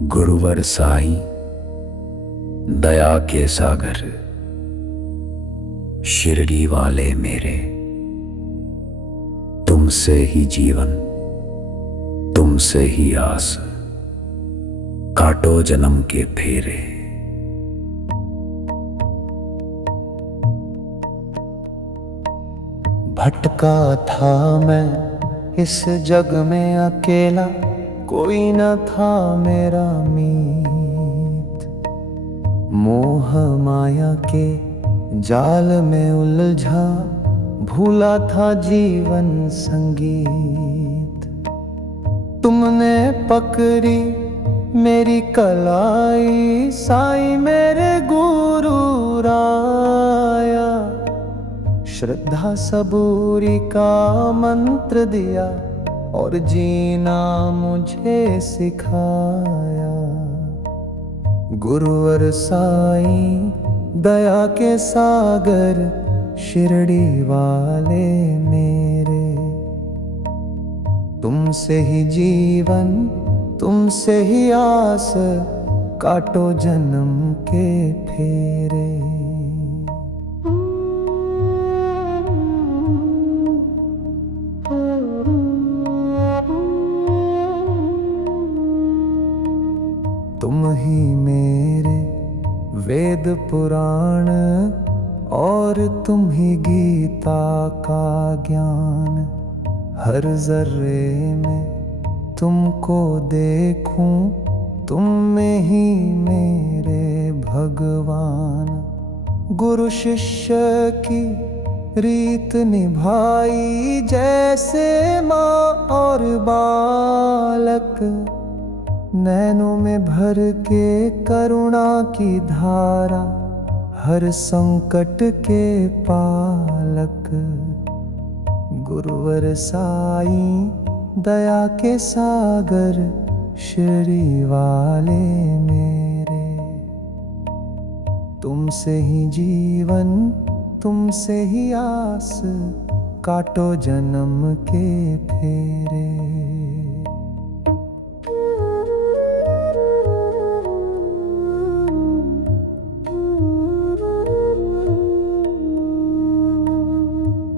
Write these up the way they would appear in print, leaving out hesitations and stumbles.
गुरुवर साईं, दया के सागर, शिरडी वाले मेरे, तुमसे ही जीवन, तुमसे ही आस, काटो जन्म के फेरे। भटका था मैं इस जग में अकेला, कोई न था मेरा मीत। मोह माया के जाल में उलझा, भूला था जीवन संगीत। तुमने पकड़ी मेरी कलाई, साईं मेरे गुरु राया। श्रद्धा सबूरी का मंत्र दिया और जीना मुझे सिखाया। गुरुवर साईं, दया के सागर, शिरडी वाले मेरे, तुमसे ही जीवन, तुमसे ही आस, काटो जन्म के फेरे। तुम ही मेरे वेद पुराण और तुम ही गीता का ज्ञान। हर जर्रे में तुमको देखूं, तुम में ही मेरे भगवान। गुरु शिष्य की रीत निभाई, जैसे माँ और बालक। नैनों में भर के करुणा की धारा, हर संकट के पालक। गुरुवर साईं, दया के सागर, शिरडी वाले मेरे, तुमसे ही जीवन, तुमसे ही आस, काटो जन्म के फेरे।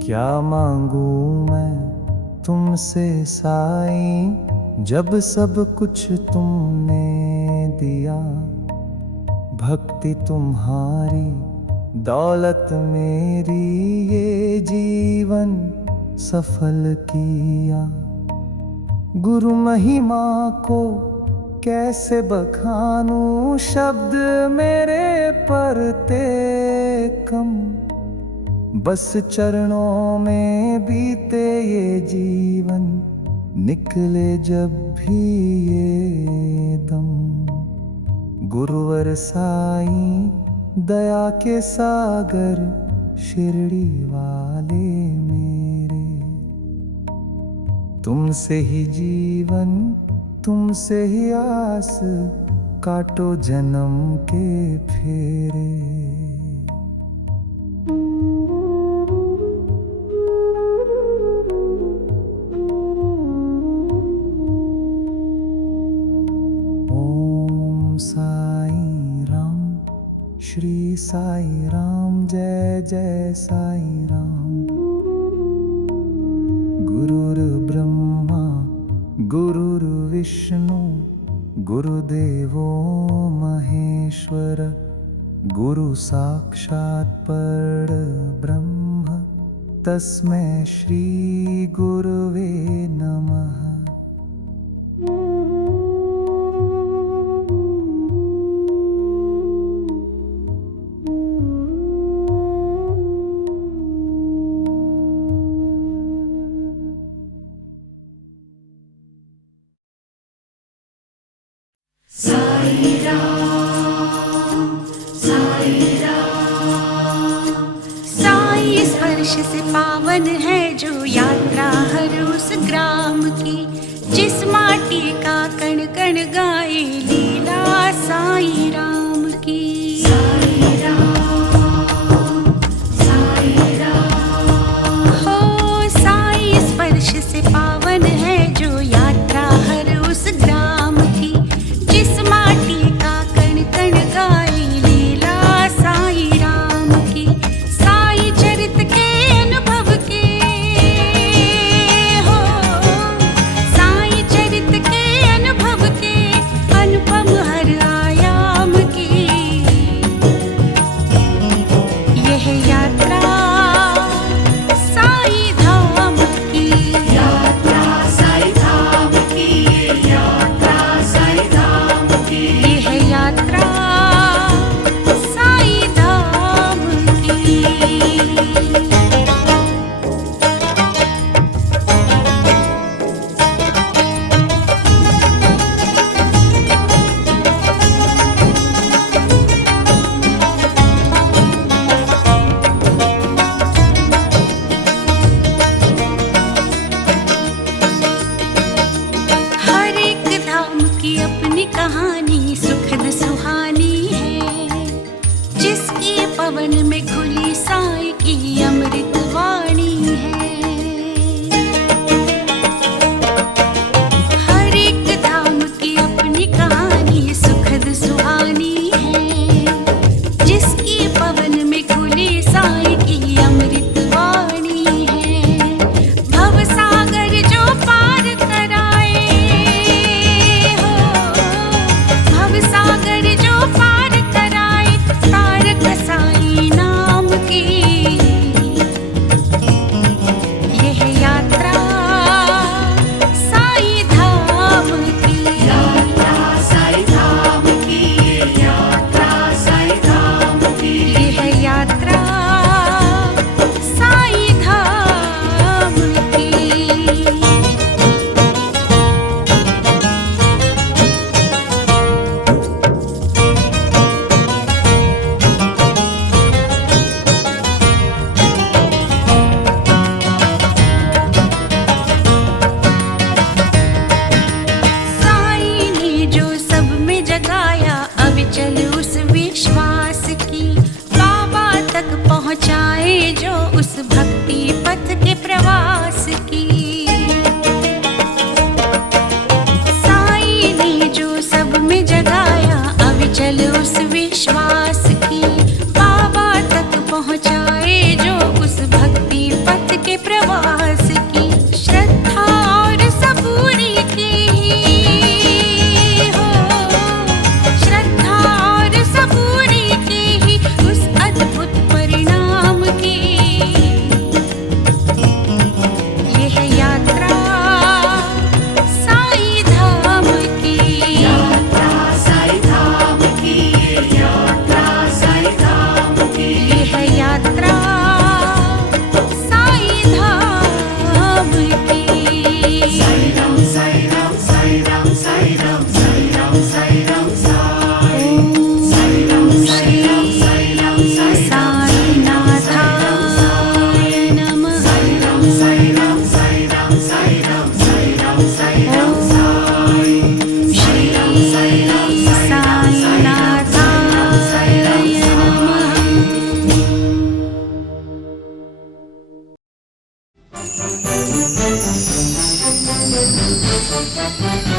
क्या मांगू मैं तुमसे साईं, जब सब कुछ तुमने दिया। भक्ति तुम्हारी, दौलत मेरी, ये जीवन सफल किया। गुरु महिमा को कैसे बखानूं, शब्द मेरे परते कम। बस चरणों में बीते ये जीवन, निकले जब भी ये दम। गुरुवर साईं, दया के सागर, शिरडी वाले मेरे, तुमसे ही जीवन, तुमसे ही आस, काटो जन्म के फेरे। साईं राम, श्री साईं राम, जय जय साईं राम। गुरुर् ब्रह्मा गुरुर्विष्णु, गुरुदेवो महेश्वर, गुरु साक्षात् परब्रह्म, तस्मै श्री गुरुवे नमः। साई राम, साई स्पर्श से पावन है जो यात्रा हर उस ग्राम की। जिस माटी का कण कण गाए लीला साई राम की। साई राम, हो साई स्पर्श से पावन है जो यात्रा हर उस ग्राम की। जिस विश्वास की बाबा तक पहुँचाए जो उस भक्ति पथ के प्रवास की श्रद्धा और सबूरी की हो श्रद्धा और सबूरी की ही उस अद्भुत परिणाम की यह यात्रा साईं धाम की यात्रा साईं धाम की यात्रा साईं धाम की यह यात्रा साईं धाम की साईं राम साईं राम साईं राम साईं राम साईं राम साईं राम साईं राम साईं राम साईं राम साईं नाथाय नमः साईं राम साईं राम साईं राम साईं राम साईं राम साईं राम साईं श्री राम साईं राम साईं नाथाय नमः